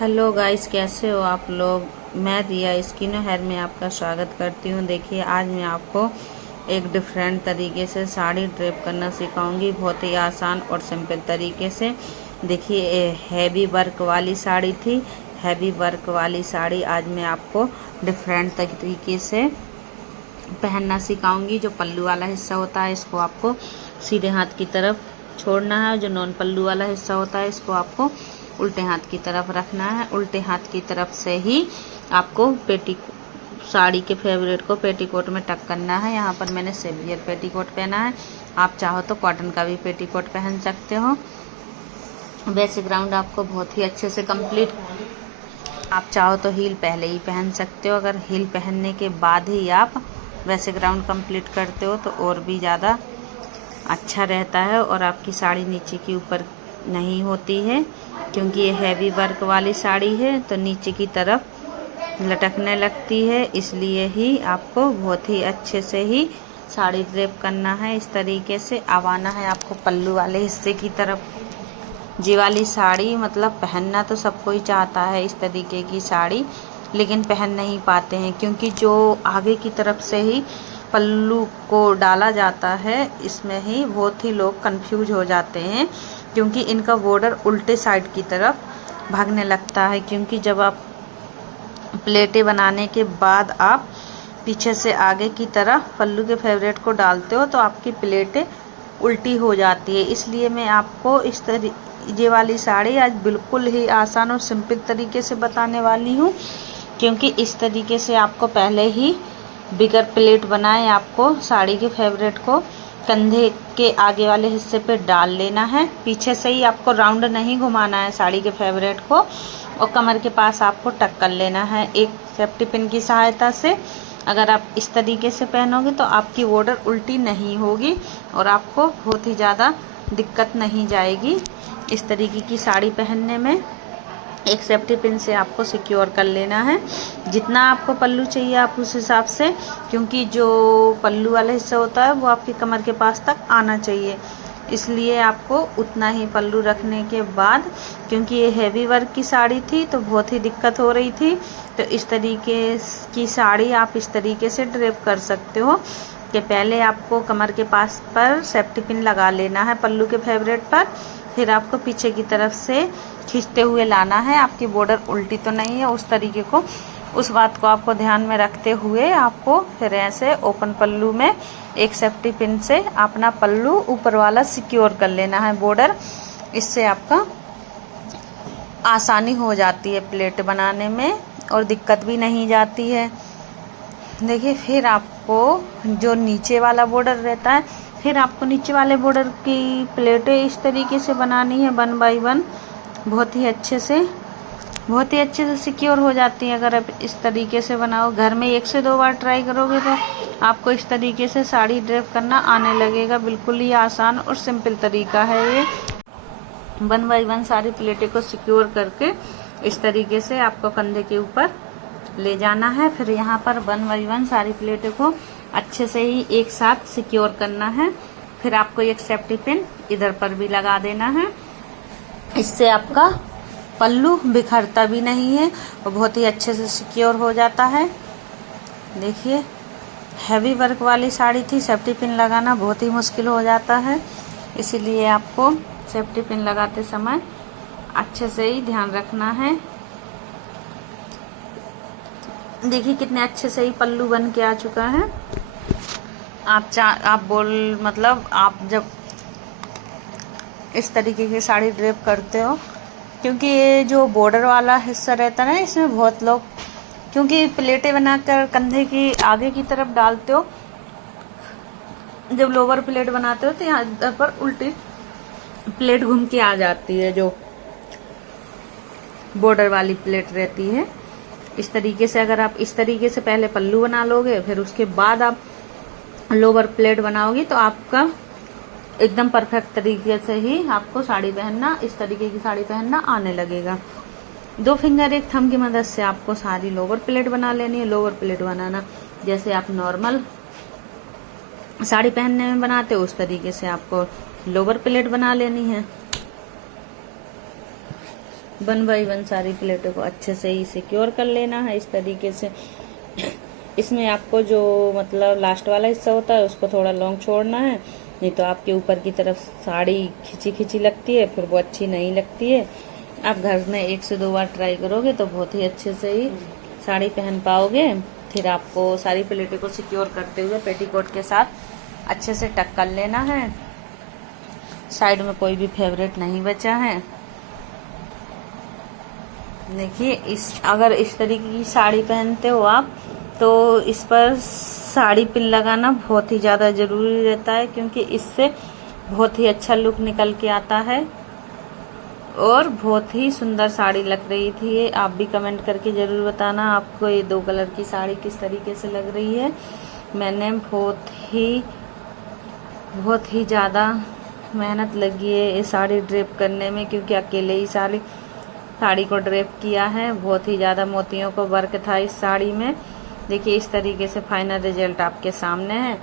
Hello guys, कैसे हो आप लोग। मैं दिया स्किन हेयर में आपका स्वागत करती हूँ। देखिए, आज मैं आपको एक डिफरेंट तरीके से साड़ी ड्रेप करना सिखाऊंगी, बहुत ही आसान और सिंपल तरीके से। देखिए, हैवी वर्क वाली साड़ी थी। हैवी वर्क वाली साड़ी आज मैं आपको डिफरेंट तरीके से पहनना सिखाऊंगी। जो पल्लू वाला हिस्सा होता है इसको आपको सीधे हाथ की तरफ छोड़ना है, जो नॉन पल्लू वाला हिस्सा होता है इसको आपको उल्टे हाथ की तरफ रखना है। उल्टे हाथ की तरफ से ही आपको साड़ी के फेवरेट को पेटीकोट में टक करना है। यहाँ पर मैंने सेवियर पेटीकोट पहना है, आप चाहो तो कॉटन का भी पेटीकोट पहन सकते हो। बेसिक ग्राउंड आपको बहुत ही अच्छे से कंप्लीट, आप चाहो तो हील पहले ही पहन सकते हो। अगर हील पहनने के बाद ही आप वैसे ग्राउंड कंप्लीट करते हो तो और भी ज़्यादा अच्छा रहता है और आपकी साड़ी नीचे की ऊपर नहीं होती है, क्योंकि ये हैवी वर्क वाली साड़ी है तो नीचे की तरफ लटकने लगती है। इसलिए ही आपको बहुत ही अच्छे से ही साड़ी ड्रेप करना है। इस तरीके से अब आना है आपको पल्लू वाले हिस्से की तरफ। जी वाली साड़ी मतलब पहनना तो सब कोई चाहता है इस तरीके की साड़ी, लेकिन पहन नहीं पाते हैं, क्योंकि जो आगे की तरफ से ही पल्लू को डाला जाता है इसमें ही बहुत ही लोग कंफ्यूज हो जाते हैं, क्योंकि इनका बॉर्डर उल्टे साइड की तरफ भागने लगता है। क्योंकि जब आप प्लेटें बनाने के बाद आप पीछे से आगे की तरफ पल्लू के फेवरेट को डालते हो तो आपकी प्लेटें उल्टी हो जाती है। इसलिए मैं आपको ये वाली साड़ी आज बिल्कुल ही आसान और सिंपल तरीके से बताने वाली हूँ, क्योंकि इस तरीके से आपको पहले ही बिगर प्लेट बनाए आपको साड़ी के फेवरेट को कंधे के आगे वाले हिस्से पे डाल लेना है। पीछे से ही आपको राउंड नहीं घुमाना है साड़ी के फेवरेट को, और कमर के पास आपको टक कर लेना है एक सेफ्टी पिन की सहायता से। अगर आप इस तरीके से पहनोगे तो आपकी बॉर्डर उल्टी नहीं होगी और आपको बहुत ही ज़्यादा दिक्कत नहीं जाएगी इस तरीके की साड़ी पहनने में। एक सेफ्टी पिन से आपको सिक्योर कर लेना है। जितना आपको पल्लू चाहिए आप उस हिसाब से, क्योंकि जो पल्लू वाला हिस्सा होता है वो आपकी कमर के पास तक आना चाहिए, इसलिए आपको उतना ही पल्लू रखने के बाद, क्योंकि ये हैवी वर्क की साड़ी थी तो बहुत ही दिक्कत हो रही थी, तो इस तरीके की साड़ी आप इस तरीके से ड्रेप कर सकते हो कि पहले आपको कमर के पास पर सेफ्टी पिन लगा लेना है पल्लू के फेवरेट पर, फिर आपको पीछे की तरफ से खींचते हुए लाना है। आपकी बॉर्डर उल्टी तो नहीं है उस तरीके को, उस बात को आपको ध्यान में रखते हुए आपको फिर ऐसे ओपन पल्लू में एक सेफ्टी पिन से अपना पल्लू ऊपर वाला सिक्योर कर लेना है बॉर्डर। इससे आपका आसानी हो जाती है प्लेट बनाने में और दिक्कत भी नहीं जाती है। देखिए, फिर आपको जो नीचे वाला बॉर्डर रहता है, फिर आपको नीचे वाले बॉर्डर की प्लेटें इस तरीके से बनानी है 1 बाय 1, बहुत ही अच्छे से सिक्योर हो जाती है। अगर आप इस तरीके से बनाओ, घर में 1 से 2 बार ट्राई करोगे तो आपको इस तरीके से साड़ी ड्रेप करना आने लगेगा। बिल्कुल ही आसान और सिंपल तरीका है ये। 1 बाय 1 सारी प्लेटें को सिक्योर करके इस तरीके से आपको कंधे के ऊपर ले जाना है। फिर यहाँ पर 1 बाय 1 सारी प्लेटों को अच्छे से ही एक साथ सिक्योर करना है। फिर आपको एक सेफ्टी पिन इधर पर भी लगा देना है। इससे आपका पल्लू बिखरता भी नहीं है और बहुत ही अच्छे से सिक्योर हो जाता है। देखिए, हैवी वर्क वाली साड़ी थी, सेफ्टी पिन लगाना बहुत ही मुश्किल हो जाता है, इसीलिए आपको सेफ्टी पिन लगाते समय अच्छे से ही ध्यान रखना है। देखिए कितने अच्छे से ही पल्लू बन के आ चुका है। आप आप जब इस तरीके की साड़ी ड्रेप करते हो, क्योंकि ये जो बॉर्डर वाला हिस्सा रहता है ना, इसमें बहुत लोग, क्योंकि प्लेटें बनाकर कंधे की आगे की तरफ डालते हो, जब लोअर प्लेट बनाते हो तो यहाँ पर उल्टी प्लेट घूम के आ जाती है, जो बॉर्डर वाली प्लेट रहती है। इस तरीके से अगर आप इस तरीके से पहले पल्लू बना लोगे, फिर उसके बाद आप लोअर प्लेट बनाओगी तो आपका एकदम परफेक्ट तरीके से ही आपको साड़ी पहनना, इस तरीके की साड़ी पहनना आने लगेगा। 2 फिंगर एक थंब की मदद से आपको सारी लोअर प्लेट बना लेनी है। लोअर प्लेट बनाना जैसे आप नॉर्मल साड़ी पहनने में बनाते हो उस तरीके से आपको लोअर प्लेट बना लेनी है। 1 बाई 1 सारी प्लेटों को अच्छे से ही सिक्योर कर लेना है इस तरीके से। इसमें आपको जो मतलब लास्ट वाला हिस्सा होता है उसको थोड़ा लॉन्ग छोड़ना है, नहीं तो आपके ऊपर की तरफ साड़ी खिंची खिंची लगती है, फिर वो अच्छी नहीं लगती है। आप घर में 1 से 2 बार ट्राई करोगे तो बहुत ही अच्छे से ही साड़ी पहन पाओगे। फिर आपको सारी प्लेटों को सिक्योर करते हुए पेटीकोट के साथ अच्छे से टक कर लेना है। साइड में कोई भी फेवरेट नहीं बचा है। देखिए अगर इस तरीके की साड़ी पहनते हो आप तो इस पर साड़ी पिन लगाना बहुत ही ज़्यादा ज़रूरी रहता है, क्योंकि इससे बहुत ही अच्छा लुक निकल के आता है और बहुत ही सुंदर साड़ी लग रही थी। आप भी कमेंट करके ज़रूर बताना आपको ये 2 कलर की साड़ी किस तरीके से लग रही है। मैंने बहुत ही ज़्यादा मेहनत लगी है ये साड़ी ड्रेप करने में, क्योंकि अकेले ही साड़ी को ड्रेप किया है। बहुत ही ज़्यादा मोतियों को वर्क था इस साड़ी में। देखिए इस तरीके से फाइनल रिजल्ट आपके सामने है।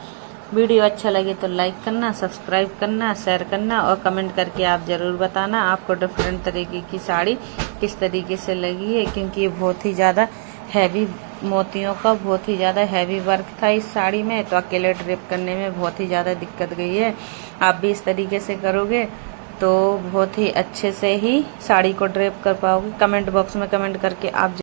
वीडियो अच्छा लगे तो लाइक करना, सब्सक्राइब करना, शेयर करना और कमेंट करके आप ज़रूर बताना आपको डिफरेंट तरीके की साड़ी किस तरीके से लगी है, क्योंकि ये बहुत ही ज़्यादा हैवी मोतियों का बहुत ही ज़्यादा हैवी वर्क था इस साड़ी में, तो अकेले ड्रेप करने में बहुत ही ज़्यादा दिक्कत गई है। आप भी इस तरीके से करोगे तो बहुत ही अच्छे से ही साड़ी को ड्रेप कर पाओगे। कमेंट बॉक्स में कमेंट करके आप